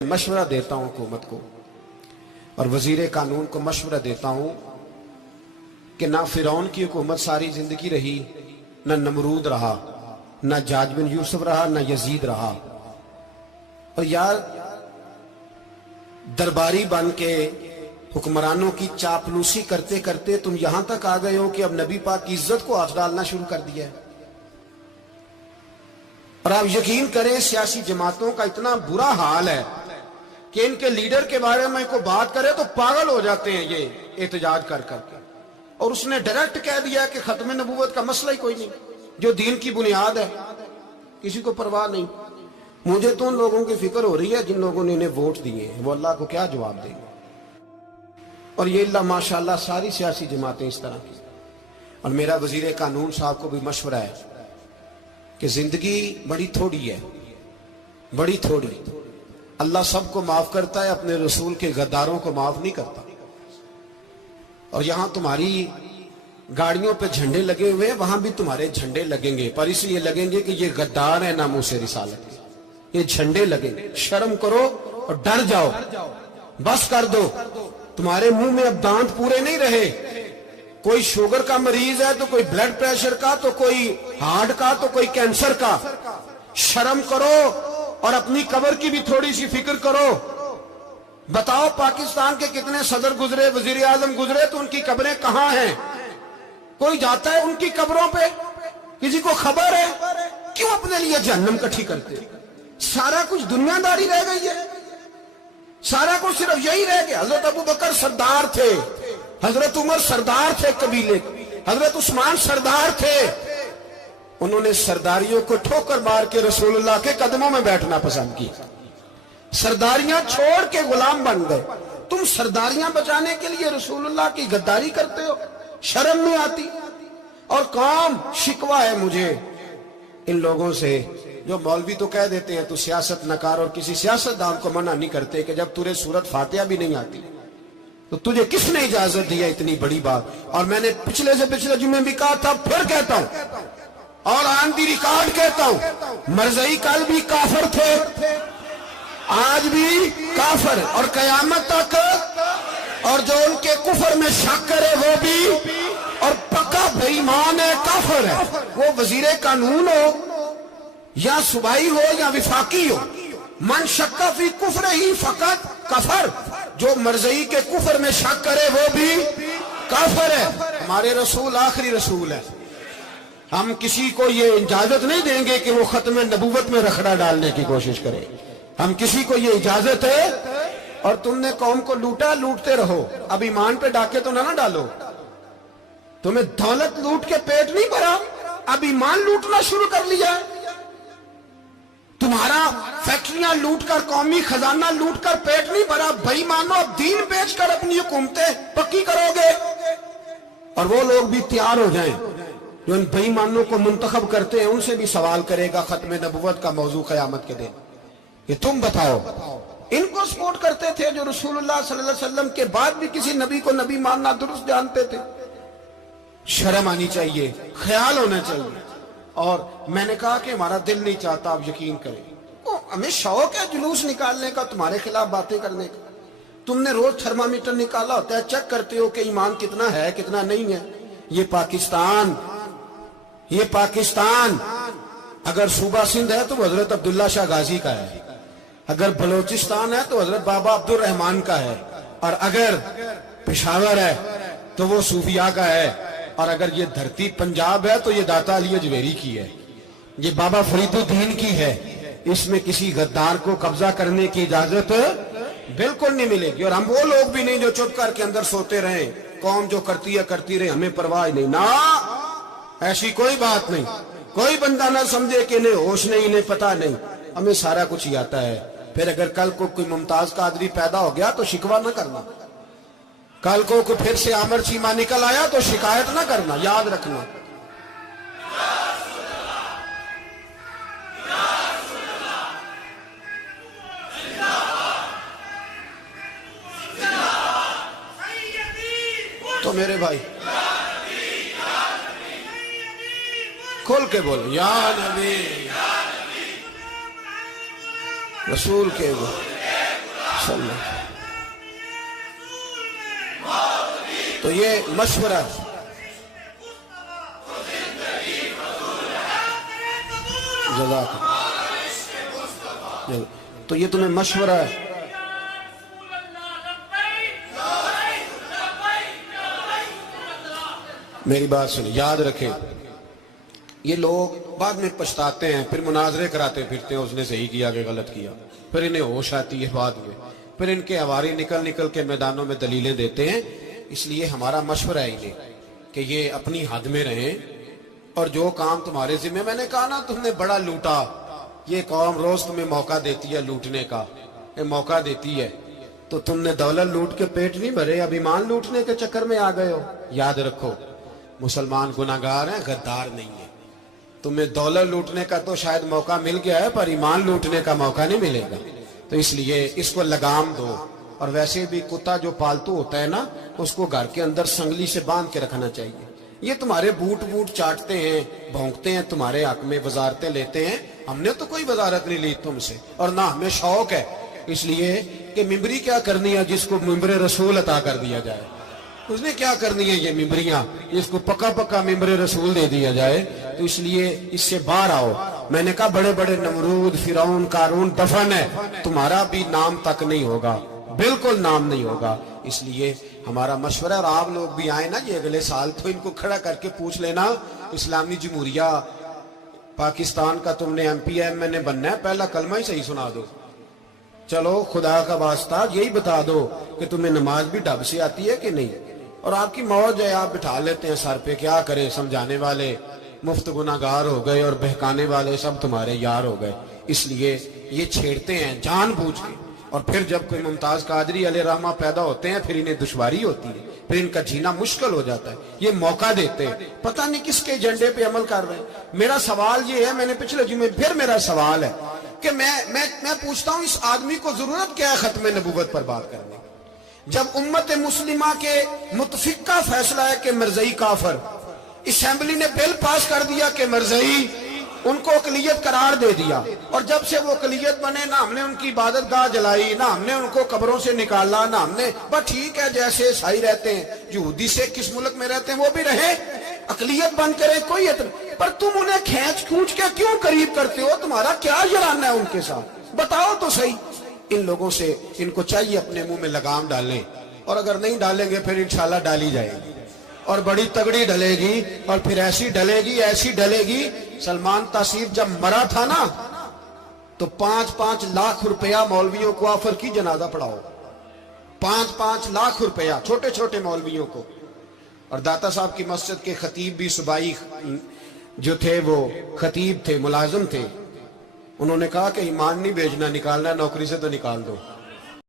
मशवरा देता हूं हुकूमत को और वजीर कानून को मशवरा देता हूं कि ना फिरौन की हुकूमत सारी जिंदगी रही, ना नमरूद रहा, ना जाज बिन यूसुफ रहा, ना यजीद रहा। और यार दरबारी बन के हुक्मरानों की चापलूसी करते करते तुम यहां तक आ गए हो कि अब नबी पाक की इज्जत को हाथ डालना शुरू कर दिया है। और आप यकीन करें सियासी जमातों का इतना बुरा हाल है कि इनके लीडर के बारे में कोई बात करे तो पागल हो जाते हैं ये एहतजाज कर करके। और उसने डायरेक्ट कह दिया कि खत्म नबूवत का मसला ही कोई नहीं, जो दीन की बुनियाद है, किसी को परवाह नहीं। मुझे तो उन लोगों की फिक्र हो रही है जिन लोगों ने इन्हें वोट दिए हैं, वो अल्लाह को क्या जवाब देंगे। और ये अल्लाह माशाल्लाह सारी सियासी जमातें इस तरह की। और मेरा वजीर कानून साहब को भी मशवरा है कि जिंदगी बड़ी थोड़ी है, बड़ी थोड़ी। अल्लाह सबको माफ करता है, अपने रसूल के गद्दारों को माफ नहीं करता। और यहां तुम्हारी गाड़ियों पे झंडे लगे हुए हैं, वहां भी तुम्हारे झंडे लगेंगे, पर इसलिए लगेंगे कि ये गद्दार है नामूसे रिसालत के। ये झंडे लगेंगे। शर्म करो और डर जाओ, बस कर दो। तुम्हारे मुंह में अब दांत पूरे नहीं रहे। कोई शुगर का मरीज है तो कोई ब्लड प्रेशर का, तो कोई हार्ट का, तो कोई कैंसर का। शर्म करो और अपनी कब्र की भी थोड़ी सी फिक्र करो। बताओ पाकिस्तान के कितने सदर गुजरे, वजीर आजम गुजरे, तो उनकी कब्रें कहां हैं? कोई जाता है उनकी कब्रों पे? किसी को खबर है? क्यों अपने लिए जहन्नम इकट्ठी करते? सारा कुछ दुनियादारी रह गई है, सारा कुछ सिर्फ यही रह गया। हजरत अबू बकर सरदार थे, हजरत उमर सरदार थे कबीले, हजरत उस्मान सरदार थे। उन्होंने सरदारियों को ठोकर मार के रसूलुल्लाह के कदमों में बैठना पसंद किया। सरदारियां छोड़ के गुलाम बन गए। तुम सरदारियां बचाने के लिए रसूलुल्लाह की गद्दारी करते हो, शर्म नहीं आती। और काम शिकवा है मुझे इन लोगों से जो मौलवी तो कह देते हैं तू सियासत नकार, और किसी सियासतदान को मना नहीं करते कि जब तुझे सूरत फातिहा भी नहीं आती तो तुझे किसने इजाजत दी है इतनी बड़ी बात। और मैंने पिछले से पिछले जुम्मे भी कहा था, फिर कहता हूं और ऑन दी रिकॉर्ड कहता हूं, मरज़ई कल भी काफिर थे, आज भी काफिर और कयामत तक। और जो उनके कुफर में शक करे वो भी, और पक्का बेईमान है, काफिर है। वो वजीर कानून हो या सूबाई हो या विफाकी हो, मन शक्का फी कुफर ही फकत कफर। जो मरज़ई के कुफर में शक करे वो भी काफिर है। हमारे रसूल आखिरी रसूल है। हम किसी को ये इजाजत नहीं देंगे कि वो खत्म नबूवत में रखड़ा डालने की कोशिश करे। हम किसी को ये इजाजत है। और तुमने कौम को लूटा, लूटते रहो, अब ईमान पे डाके तो ना डालो। तुम्हें दौलत लूट के पेट नहीं भरा, अब ईमान लूटना शुरू कर लिया। तुम्हारा फैक्ट्रियां लूटकर, कौमी खजाना लूटकर पेट नहीं भरा। भाई मानो अब दीन बेचकर अपनी हुकूमतें पक्की करोगे। और वो लोग भी तैयार हो जाएं जो इन बेईमानों को मुंतखब करते हैं, उनसे भी सवाल करेगा खत्म नबुव्वत का मौजू क़यामत के दिन। ये तुम बताओ, इनको सपोर्ट करते थे जो रसूलुल्लाह सल्लल्लाहु अलैहि वसल्लम के बाद भी किसी नबी को नबी मानना दुरुस्त जानते थे। शर्म आनी चाहिए, ख्याल होना चाहिए। और मैंने कहा कि हमारा दिल नहीं चाहता, आप यकीन करें, हमें शौक है जुलूस निकालने का, तुम्हारे खिलाफ बातें करने का। तुमने रोज थर्मामीटर निकाला होता है, चेक करते हो कि ईमान कितना है कितना नहीं है। ये पाकिस्तान, ये पाकिस्तान अगर सूबा सिंध है तो हजरत अब्दुल्ला शाह गाजी का है, अगर बलोचिस्तान है तो हजरत बाबा अब्दुल रहमान का है, और अगर पेशावर है तो वो सूफिया का है, और अगर ये धरती पंजाब है तो ये दाता अली अजमेरी की है, ये बाबा फरीदुद्दीन की है। इसमें किसी गद्दार को कब्जा करने की इजाजत बिल्कुल नहीं मिलेगी। और हम वो लोग भी नहीं जो चुप करके अंदर सोते रहे, कौम जो करती है करती रहे, हमें परवाह नहीं। ना, ऐसी कोई बात नहीं। कोई बंदा ना समझे कि इन्हें होश नहीं, इन्हें पता नहीं, हमें सारा कुछ ही आता है। फिर अगर कल को कोई मुमताज कादरी पैदा हो गया तो शिकवा ना करना। कल को कोई फिर से आमर चीमा निकल आया तो शिकायत ना करना, याद रखना। तो मेरे भाई खोल के बोलो, या नबी रसूल के बोलो। تو یہ مشورہ، جزاک اللہ، تو یہ تمہیں مشورہ ہے۔ میری بات سنیں، یاد رکھیں، یہ لوگ بعد میں پچھتاتے ہیں، پھر مناظرے کراتے پھرتے ہیں، اس نے صحیح کیا کہ غلط کیا، پھر انہیں ہوش آتی ہے بعد میں، پھر ان کے ہواری نکل نکل کے میدانوں میں دلیلیں دیتے ہیں۔ اس لیے ہمارا مشورہ ہے انہیں کہ یہ اپنی حد میں رہیں، اور جو کام تمہارے ذمہ، میں نے کہا نا تم نے بڑا لوٹا، یہ قوم روز تمہیں موقع دیتی ہے لوٹنے کا، یہ موقع دیتی ہے، تو تم نے دولت لوٹ کے پیٹ نہیں بھرے، اب ایمان لوٹنے کے چکر میں آ گئے ہو۔ یاد رکھو، مسلمان گناہگار ہیں، غدار نہیں ہیں۔ تمہیں دولت لوٹنے کا تو شاید موقع مل گیا ہے، پر ایمان لوٹنے کا موقع نہیں ملے گا، تو اس لیے اس کو لگام دو۔ اور ویسے بھی کتا جو پالتو ہوتا ہے نا، اس کو گھر کے اندر سنگلی سے باندھ کے رکھنا چاہیے۔ یہ تمہارے بوٹ چاٹتے ہیں، بھونکتے ہیں، تمہارے حق میں وزارتیں لیتے ہیں، ہم نے تو کوئی وزارت نہیں لی تم سے، اور نہ ہمیں شوق ہے، اس لیے کہ ممبری کیا کرنی ہے جس کو ممبر رسول عطا کر دیا جائے، اس نے کیا کرنی ہے یہ ممبریاں، اس کو پکا پکا ممبر رسول دے دیا جائے، تو اس لیے اس سے باہر آؤ۔ میں نے کہا بڑے بڑے نمرود، فرعون، قارون دفن ہے، تمہارا بھی نام تک نہیں ہوگا، بالکل نام نہیں ہوگا۔ اس لیے ہمارا مشورہ، اور آپ لوگ بھی آئیں نا یہ اگلے سال، تو ان کو کھڑا کر کے پوچھ لینا، اسلامی جمہوریہ پاکستان کا تم نے MPM نے بننا ہے، پہلا کلمہ ہی صحیح سنا دو، چلو خدا کا واسطہ یہی بتا دو کہ تمہیں نماز بھی ڈھب سے آتی ہے کہ نہیں، اور آپ کی موج ہے، آپ بٹھا لیتے ہیں سر پہ، کیا کریں، سمجھانے والے مفت گناہگار ہو گئے اور بہکانے والے سب تمہارے یار ہو گئے۔ اس لیے یہ چھیڑتے ہیں جان بوجھ کے، اور پھر جب کوئی ممتاز قادری علیہ رحمہ پیدا ہوتے ہیں، پھر انہیں دشواری ہوتی ہے، پھر ان کا جینا مشکل ہو جاتا ہے، یہ موقع دیتے ہیں، پتہ نہیں کس کے ایجنڈے پہ عمل کر رہے ہیں۔ میرا سوال یہ ہے، میں نے پچھلے جمعے پھر میرا سوال ہے کہ میں پوچھتا ہوں، اس آدمی کو ضرورت کیا ہے ختم نبوت پر بات کرنے؟ جب امت مسلمہ کے متفقہ فیصلہ ہے کہ مرزائی کافر، اسمبلی نے بل پاس کر دیا کہ مرزائی، ان کو اقلیت قرار دے دیا، اور جب سے وہ اقلیت بنے، نہ ہم نے ان کی عبادت گاہ جلائی، نہ ہم نے ان کو قبروں سے نکالا، نہ ہم نے، بس ٹھیک ہے جیسے عیسائی رہتے ہیں، یہودی سے کس ملک میں رہتے ہیں وہ بھی رہے، اقلیت بن کرے، کوئی اعتراض، پر تم انہیں کھینچ کھونچ کے کیوں قریب کرتے ہو؟ تمہارا کیا جرانہ ہے ان کے ساتھ؟ بتاؤ تو صحیح۔ ان لوگوں سے ان کو چاہیے اپنے منہ میں لگام ڈالیں، اور اگر نہیں ڈالیں گے پھر انشاءاللہ ڈالی جائے گی، اور بڑی تگڑی ڈلے گی، اور پھر ایسی ڈلے گی۔ سلمان تاثیر جب مرا تھا نا، تو 5-5 لاکھ روپیہ مولویوں کو آفر کی جنازہ پڑھاؤ، 5-5 لاکھ روپیہ چھوٹے چھوٹے مولویوں کو۔ اور داتا صاحب کی مسجد کے خطیب بھی صوبائی جو تھے، وہ خطیب تھے، ملازم تھے، انہوں نے کہا کہ ایمان نہیں بیچنا، نکالنا نوکری سے تو نکال دو۔